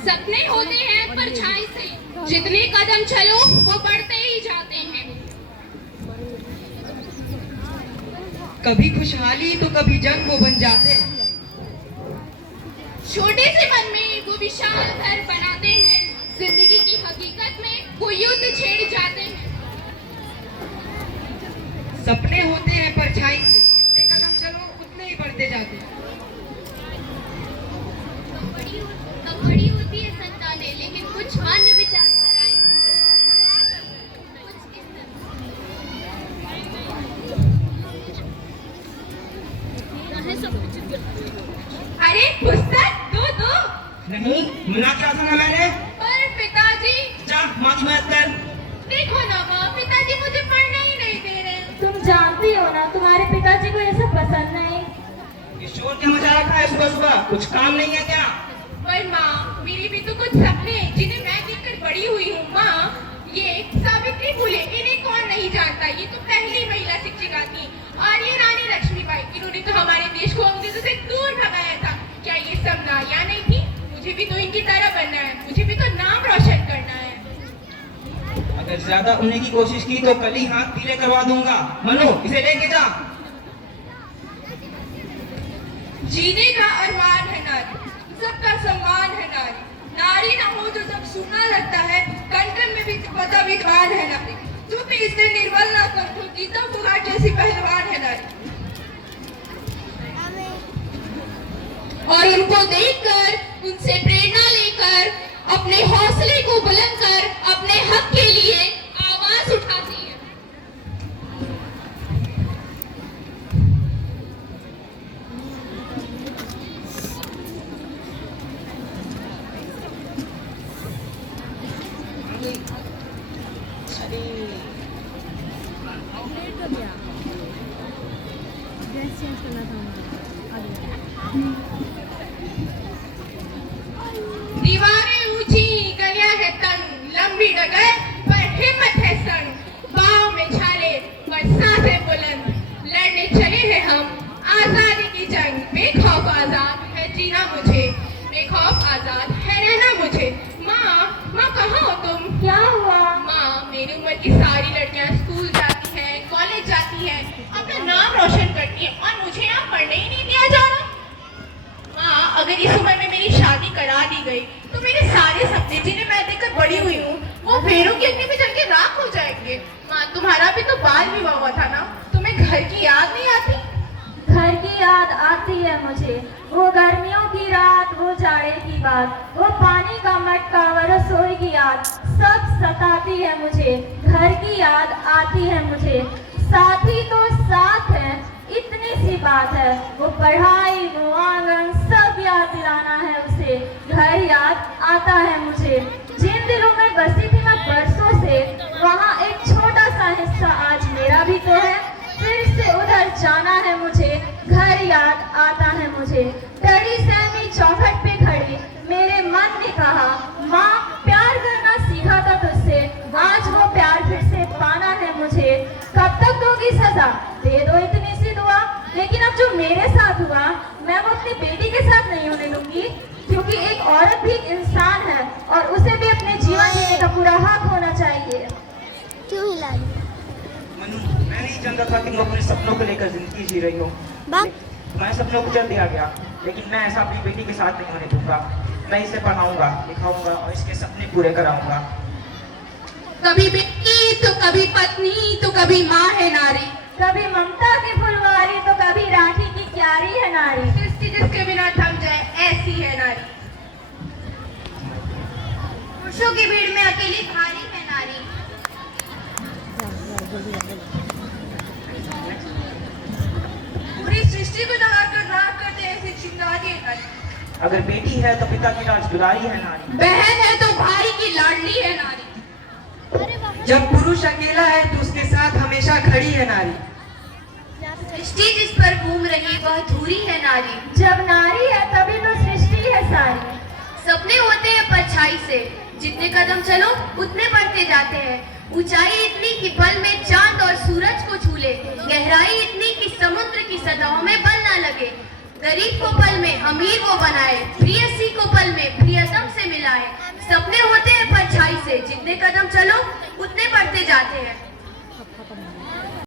सपने होते हैं परछाई से, जितने कदम चलो वो बढ़ते ही जाते हैं। कभी खुशहाली तो कभी जंग वो बन जाते हैं। छोटे से मन में वो विशाल घर बनाते हैं, जिंदगी की हकीकत में वो युद्ध छेड़ जाते हैं। सपने होते हैं परछाई से, जितने कदम चलो उतने ही बढ़ते जाते हैं। बड़ी होती है संतानें, लेकिन कुछ अन्य विचारधाराएं अरे पुस्तक दो दो। नहीं, मना क्या सुना मैंने? पर पिताजी। जा माँ की मदद कर। देखो ना माँ, पिताजी मुझे पढ़ने ही नहीं दे रहे। तुम जानती हो ना तुम्हारे पिताजी को ये सब पसंद नहीं। ये शोर क्या मचा रखा है सुबह सुबह? कुछ काम नहीं है क्या? पर माँ, मेरी भी तो कुछ सपने हैं जिन्हें मैं देखकर बड़ी हुई हूँ। माँ, ये सावित्री फुले, इन्हें कौन नहीं जानता? ये तो पहली महिला शिक्षिका थी। और ये रानी लक्ष्मीबाई, इन्होंने तो हमारे देश को अंग्रेजों से दूर भगाया था। क्या ये सब नारियां नहीं थी? मुझे भी तो इनकी तरह बनना है, मुझे भी तो नाम रोशन करना है। अगर ज्यादा उड़ने की कोशिश की तो कल ही हाथ पीले करवा दूंगा। मनु, इसे लेके जा। जीने का अरमान है नारी, सबका सम्मान है नारी। नारी ना हो तो सब सुनना लगता है, कण कण में भी पता विद्वान है नारी। तू भी इसे निर्बल ना कर, तो गीता फुगाट जैसी पहलवान है नारी। और उनको देखकर, उनसे प्रेरणा लेकर, अपने हौसले को बुलंद कर अपने हक के लिए आवाज उठाती है। दीवारें ऊंची, गलियां है तंग, लंबी डगर पर हिम्मत है संग। बाहों में छाले पर सांसें बुलंद, लड़ने चले हैं हम आजादी की जंग। बेखौफ आजाद है जीना मुझे, बेखौफ आजाद है रहना मुझे। माँ, माँ कहाँ हो तुम? क्या हुआ? माँ, मेरी उम्र की सारी लड़कियां स्कूल जाती हैं, कॉलेज जाती हैं, अपना नाम रोशन करती हैं, और मुझे यहाँ पढ़ने ही नहीं दिया जा रहा। माँ, अगर इस उम्र में मेरी शादी करा दी गई तो मेरे सारे सपने जिन्हें मैं देखकर बड़ी हुई हूँ वो फेरों की अग्नि में जल के राख हो जाएंगे। माँ, तुम्हारा भी तो बाल विवाह हुआ था ना, तुम्हें घर की याद नहीं आती? घर की याद आती है मुझे, वो गर्मियों की रात, वो जाड़े की बात, वो पानी का मटका, वो रसोई की याद, सब सताती है मुझे। घर की याद आती है मुझे, साथी तो साथ है, इतनी सी बात है। वो पढ़ाई, वो आंगन, सब याद दिलाना है उसे। घर याद आता है मुझे, जिन दिलों में बसी थी मैं बरसों से, वहाँ एक छोटा सा हिस्सा आज मेरा भी तो है। फिर से उधर जाना है मुझे, घर याद आता है मुझे। डरी सहमी चौखट पे खड़ी मेरे मन ने कहा, माँ प्यार करना सीखा था तुझसे, आज वो प्यार फिर से पाना है मुझे। कब तक दोगी सजा? दे दो इतनी सी दुआ, लेकिन अब जो मेरे साथ हुआ मैं वो अपनी बेटी के साथ नहीं होने दूंगी, क्योंकि एक औरत भी इंसान है और उसे भी अपने जीवन जीने का पूरा हक होना चाहिए। क्यों हिला रही? मनु, मैं नहीं जानता था कि तुम अपने सपनों को लेकर जिंदगी जी रही हो। मैं सपनों को जल्दी आ गया, लेकिन मैं ऐसा अपनी बेटी के साथ नहीं होने दूंगा। मैं इसे पढ़ाऊंगा, लिखाऊंगा और इसके सपने पूरे कराऊंगा। कभी बेटी तो कभी पत्नी तो कभी माँ है नारी, कभी ममता की फुलवारी तो कभी राखी की क्यारी है नारी। सृष्टि जिसके बिना थम जाए ऐसी है नारी। पुरुषों की भीड़ में अकेली भारी है नारी। पूरी सृष्टि को जगाकर राख कर दे ऐसी चिंगारी है नारी। अगर बेटी है तो पिता की राज दुलारी है नारी। बहन है तो भाई की लाडली है नारी। जब पुरुष अकेला है तो उसके साथ हमेशा खड़ी है नारी। सृष्टि जिस पर घूम रही वह धूरी है नारी। जब नारी है तभी तो सृष्टि है सारी। सपने होते हैं परछाई से, जितने कदम चलो उतने बढ़ते जाते हैं। ऊंचाई इतनी कि पल में चांद और सूरज को छू ले, गहराई इतनी कि समुद्र की सतहों में बल न लगे। गरीब को पल में अमीर को बनाए, प्रियसी को पल में प्रियतम से मिलाए। से जितने कदम चलो उतने बढ़ते जाते हैं।